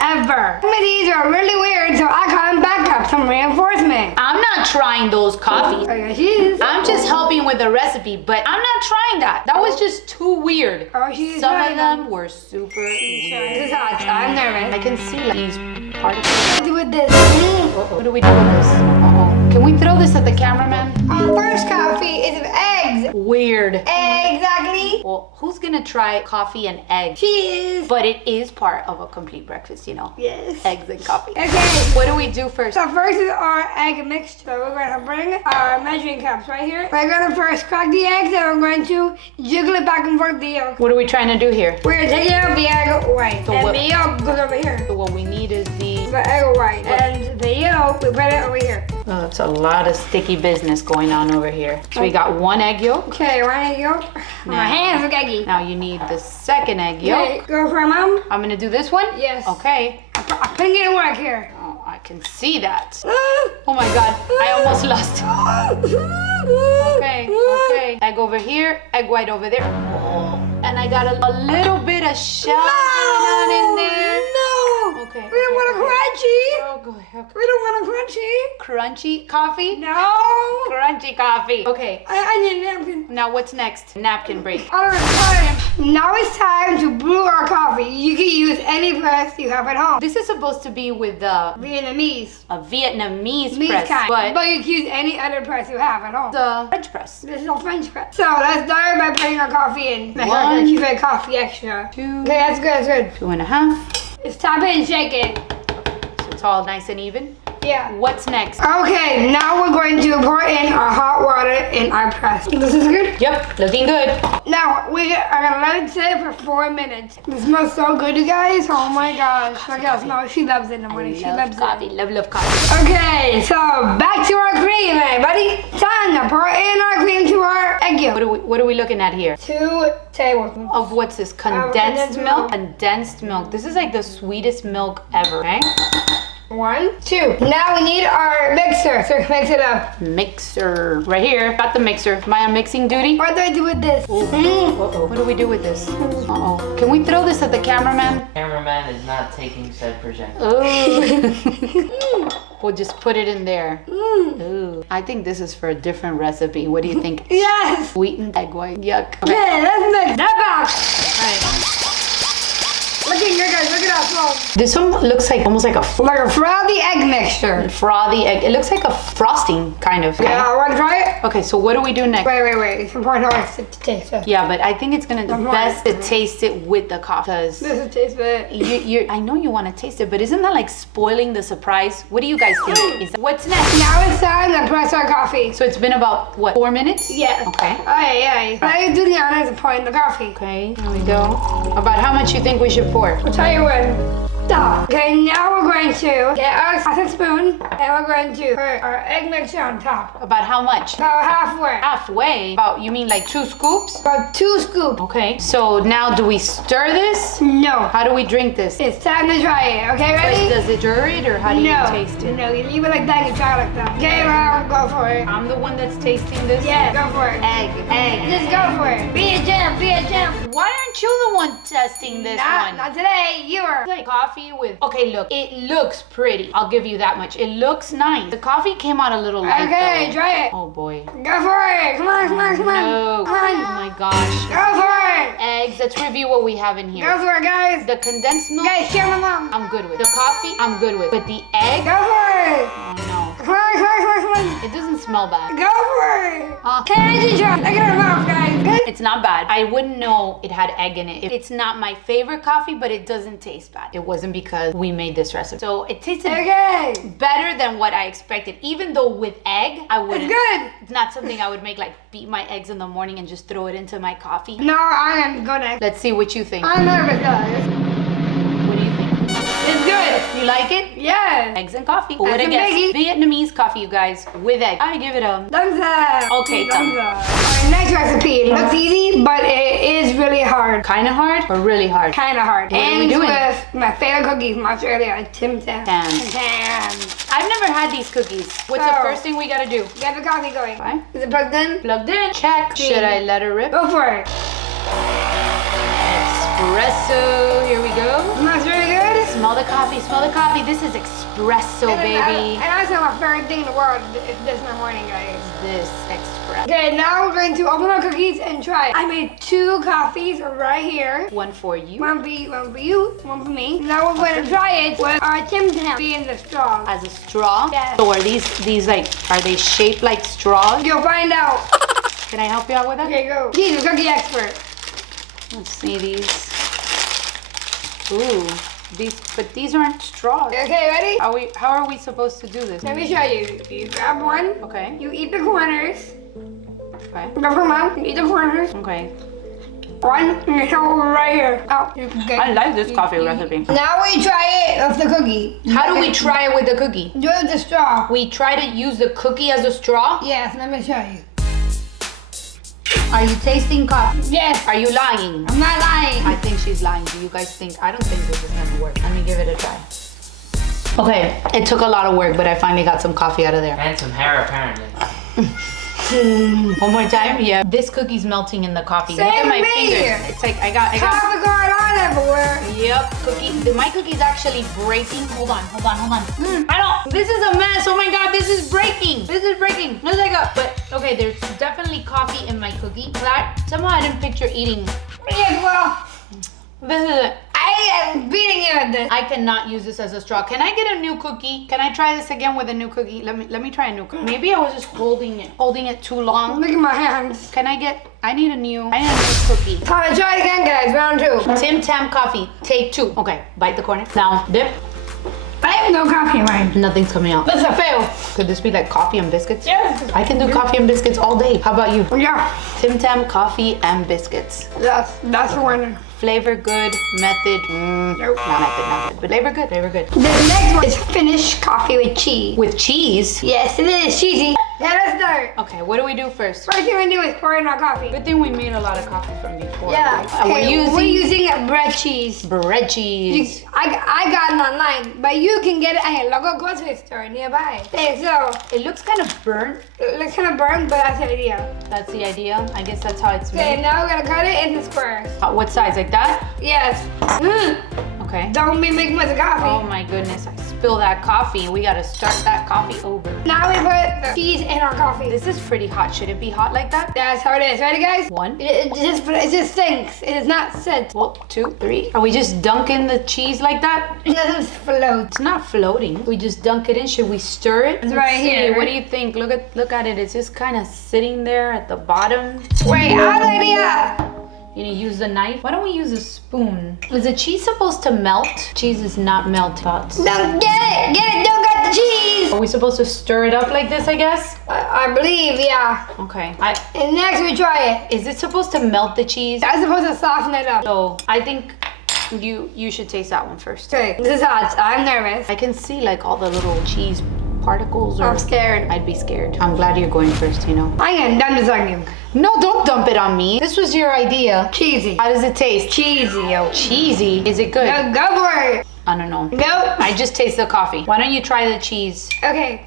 ever. Some of these are really weird, so I got them back up some reinforcement. I'm not trying those coffees. Oh, yeah, she is. I'm just helping with the recipe, but I'm not trying that. That was just too weird. Oh, she's Some trying of them were super weird. This is hot. I'm nervous. I can see like, these particles. What do we do with this? What do we do with this? Uh-oh. Can we throw this at the cameraman? First coffee is with eggs. Weird. Exactly. Well, who's gonna try coffee and eggs? She is. But it is part of a complete breakfast, you know? Yes. Eggs and coffee. Okay. What do we do first? So first is our egg mixture. So we're going to bring our measuring cups right here. We're going to first crack the eggs and we're going to jiggle it back and forth the yolk. What are we trying to do here? We're taking out the egg white. So and what- the yolk goes over here. So what we need is the... egg white. And the yolk, we put it over here. Oh, it's a lot of sticky business going on over here. So we got one egg yolk. Okay, one egg yolk. My hands are eggy. Now you need the second egg yolk. Okay, go for it, Mom. I'm gonna do this one? Yes. Okay. I couldn't get it work here. Oh, I can see that. Oh my God, I almost lost it. Okay, okay. Egg over here, egg white over there. Oh, and I got a little bit of shell going on in there. No. Okay. We don't want a crunchy. Oh, go ahead. We don't want a crunchy. Crunchy coffee? No. Crunchy coffee. Okay. I need a napkin. Now what's next? Napkin break. All right, now it's time to brew our coffee. You can use any press you have at home. This is supposed to be with a Vietnamese. Vietnamese Meat press, kind. but you can use any other press you have at home. the French press. This is a French press. So let's start by putting our coffee in. One. Keep it coffee extra. Two. Okay, that's good, that's good. 2.5. Just tap it and shake it. So it's all nice and even. Yeah. What's next? Okay, now we're going to pour in our hot water in our press. This is good? Yep, looking good. Now, we are gonna let it sit for 4 minutes. It smells so good, you guys. Oh my gosh. Look how it smells. She loves it in the morning. She Love loves coffee, it. love coffee. Okay, so back to our cream, everybody. Time to pour in our cream to our egg yolk. What are we looking at here? 2 tablespoons. Of what's this? Condensed condensed milk? milk. Condensed milk. This is like the sweetest milk ever, okay? 1, 2. Now we need our mixer, so mix it up. Mixer. Right here. Got the mixer. Am I on mixing duty? What do I do with this? Uh-oh. What do we do with this? Uh-oh. Can we throw this at the cameraman? Cameraman is not taking said projector. Ooh. We'll just put it in there. Ooh. I think this is for a different recipe. What do you think? Yes. Sweetened egg white. Yuck. Okay. Okay, let's mix that back. Right. Looking good, guys. Look at that foam. This one looks like almost like a Like a frothy egg mixture. frothy egg. It looks like a frosting, kind of. Yeah, I want to try it? Okay, so what do we do next? Wait. It's important how to taste it. Yeah, but I think it's gonna be best to taste it with the coffee. Because This is taste it. I know you want to taste it, but isn't that like spoiling the surprise? What do you guys think? What's next? Now it's time to press our coffee. So it's been about, what, 4 minutes? Yeah. Okay. Aye. Now do the honors of pouring the coffee. Okay, here we go. About how much you think we should pour? I'll tell you when. Stop. Okay, now we're going to get our plastic spoon and we're going to put our egg mixture on top. About how much? About halfway. Halfway? About, you mean like 2 scoops? About 2 scoops. Okay, so now do we stir this? No. How do we drink this? It's time to try it. Okay, ready? Does it stir it or how do you taste it? No, you leave it like that and you try it like that. Okay, well, go for it. I'm the one that's tasting this? Yeah, go for it. Egg. Just go for it. Be a champ. Why aren't you the one testing this one? Not today. You are. Like coffee with, okay, look, it looks pretty. I'll give you that much. It looks nice. The coffee came out a little light Okay, though. try it. Oh boy. Go for it. Come on. No. Come on. Oh my gosh. Go for it. Eggs. Let's review what we have in here. Go for it, guys. The condensed milk, Guys, share my mom. I'm good with. The coffee, I'm good with. But the egg, Go for it. oh Come on. no. It doesn't smell bad. Go for it. Candy drop. Look at her mouth, guys. Good. It's not bad. I wouldn't know it had egg in it. It's not my favorite coffee, but it doesn't taste bad. It wasn't because we made this recipe. So it tasted Okay. better than what I expected. Even though with egg, I wouldn't. It's good. It's not something I would make, like beat my eggs in the morning and just throw it into my coffee. No, I am gonna. Let's see what you think. I'm nervous, guys. What do you think? It's good. You like it? Yeah. Eggs and coffee. Who would Eggs have and guessed? Vietnamese coffee, you guys, with egg. I give it a... Thumbs up. Okay, Thumbs up. Our next recipe looks easy, but it is really hard. Kind of hard or really hard? Kind of hard. What are we Ends doing? with my favorite cookie from Australia, Tim Tam. Tams. I've never had these cookies. What's the So- first thing we gotta do? Get the coffee going. Okay. Is it plugged in? Plugged in. Check. Should I let her rip? Go for it. Espresso. Here we go. Smells really good. Smell the coffee, smell the coffee. This is espresso, baby. And that's not my favorite thing in the world. This in the morning, guys. This espresso. Okay, now we're going to open our cookies and try it. I made 2 coffees right here. One for you. One for you, one for me. Now we're going to try it with our Tim Tam being the straw. As a straw? Yes. So are these like, are they shaped like straws? You'll find out. Can I help you out with that? Okay, go. She's a cookie expert. Let's see these. Ooh, these aren't straws. Okay, ready? How are we supposed to do this? Let me show you. You grab one. Okay. You eat the corners. Okay. Go for mom. You eat the corners. Okay. One, and you hold it right here. Oh, okay. I like this coffee recipe. Now we try it with the cookie. How do we try it with the cookie? Do it with the straw. We try to use the cookie as a straw? Yes, let me show you. Are you tasting coffee? Yes. Are you lying? I'm not lying. I think she's lying. Do you guys think? I don't think this is gonna work. Let me give it a try. Okay, it took a lot of work, but I finally got some coffee out of there. And some hair, apparently. One more time? Yeah. This cookie's melting in the coffee. Look at my fingers. It's like I got Coffee going on everywhere. Yep, my cookie's actually breaking. Hold on. This is a mess. Oh my God, this is breaking. There's like but okay, there's definitely coffee in my cookie. Somehow I didn't picture eating. Yes, well, This is it. I am beating you at this. I cannot use this as a straw. Can I get a new cookie? Can I try this again with a new cookie? Let me try a new cookie. Maybe I was just holding it too long. Look at my hands. I need a new cookie. Time to try it again, guys. Round 2. Tim Tam coffee, take 2. Okay, bite the corner. Now, dip. I have no coffee in mine. Nothing's coming out. That's a fail. Could this be like coffee and biscuits? Yes. I can do coffee and biscuits all day. How about you? Yeah. Tim Tam coffee and biscuits. That's the winner. Flavor good, method, Nope. not good. But flavor good. The next one is Finnish coffee with cheese. With cheese? Yes, it is cheesy. Yeah, let's start. Okay, what do we do first? First thing we do is pour in our coffee. Good thing we made a lot of coffee from before. Yeah. Right? We're using bread cheese. bread cheese. I got it online, but you can get it at your local grocery store nearby. Okay, so It looks kind of burnt. it looks kind of burned, but that's the idea. That's the idea. I guess that's how it's Okay, made. now we're gonna cut it into squares. What size? Like that? Yes. Okay. Don't be making much of Oh coffee. my goodness, I spilled that coffee. We gotta start that coffee over. Now we put the cheese in our coffee. This is pretty hot. Should it be hot like that? That's how it is. Ready, guys? 1. It just stinks. It is not sit. Well, 2, 3. Are we just dunking the cheese like that? It doesn't float. It's not floating. We just dunk it in. Should we stir it? It's right Let's see. here. What do you think? Look at it. It's just kind of sitting there at the bottom. Wait, I have an idea. You need to use the knife. Why don't we use a spoon? Is the cheese supposed to melt? Cheese is not melt, thoughts. Don't get it. Don't got the cheese. Are we supposed to stir it up like this, I guess? I believe, yeah. Okay. And next we try it. Is it supposed to melt the cheese? That's supposed to soften it up. So I think you should taste that one first. Okay, this is hot. I'm nervous. I can see like all the little cheese particles. I'm scared. I'd be scared. I'm glad you're going first, you know. I'm gonna dump this on you. No, don't dump it on me. This was your idea. Cheesy. How does it taste? Cheesy, yo. Cheesy. Is it good? No, go for it. I don't know. Nope. I just taste the coffee. Why don't you try the cheese? Okay.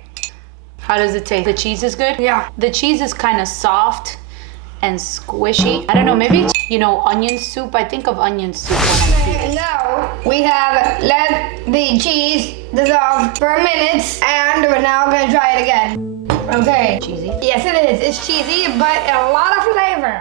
How does it taste? The cheese is good? Yeah. The cheese is kind of soft and squishy. I don't know, maybe, onion soup. I think of onion soup when I see this. Now we have let the cheese dissolve for minutes, and we're now gonna try it again. Okay. Cheesy? Yes, it is. It's cheesy, but a lot of flavor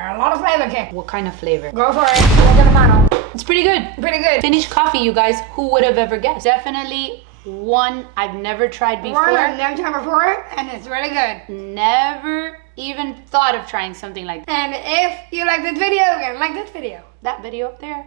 kick. What kind of flavor? Go for it. Look at the model. It's pretty good. Pretty good. Finnish coffee, you guys. Who would have ever guessed? Definitely one I've never tried before. One I've never tried before, and it's really good. Never even thought of trying something like that. And if you like this video, you're gonna like this video. That video up there.